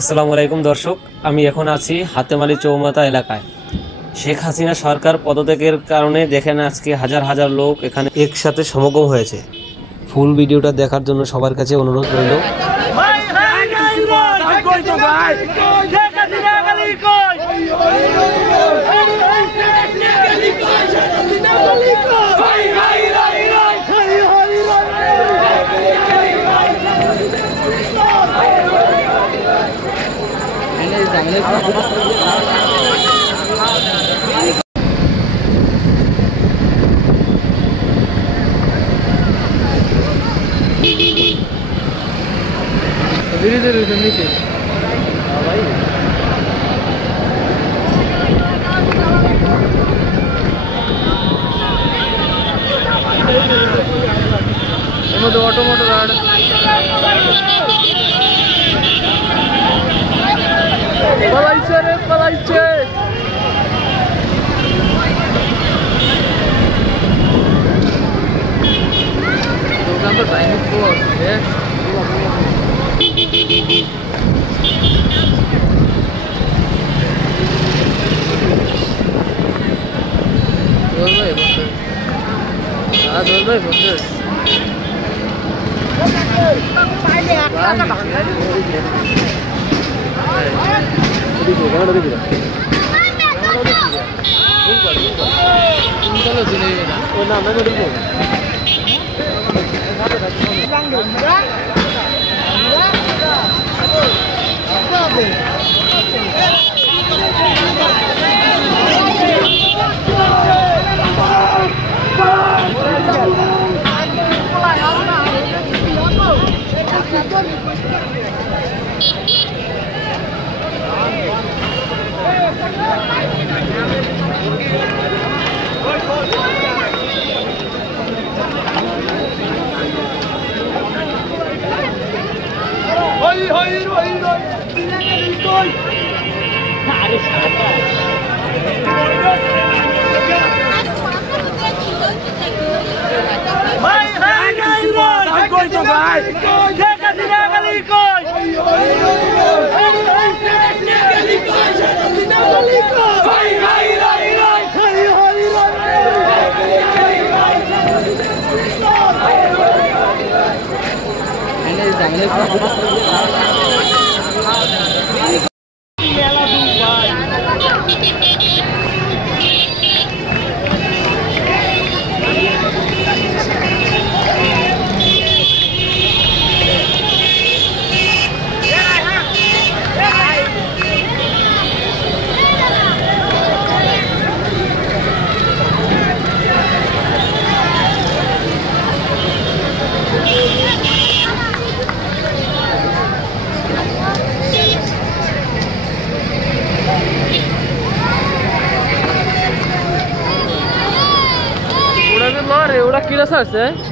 আসসালামু আলাইকুম দর্শক, আমি এখন আছি হাতেমালি চৌমাথা এলাকায়। শেখ হাসিনা সরকার পদত্যাগের কারণে দেখেন আজকে হাজার হাজার লোক এখানে একসাথে সমাগম হয়েছে। ফুল ভিডিওটা দেখার জন্য সবার কাছে অনুরোধ রইল। धीरे धीरे नीचे भाई ऑटो मोटर गाड़ पलाइचे रे पलाइचे दुकान पर टाइम को है उड़ा किला सा है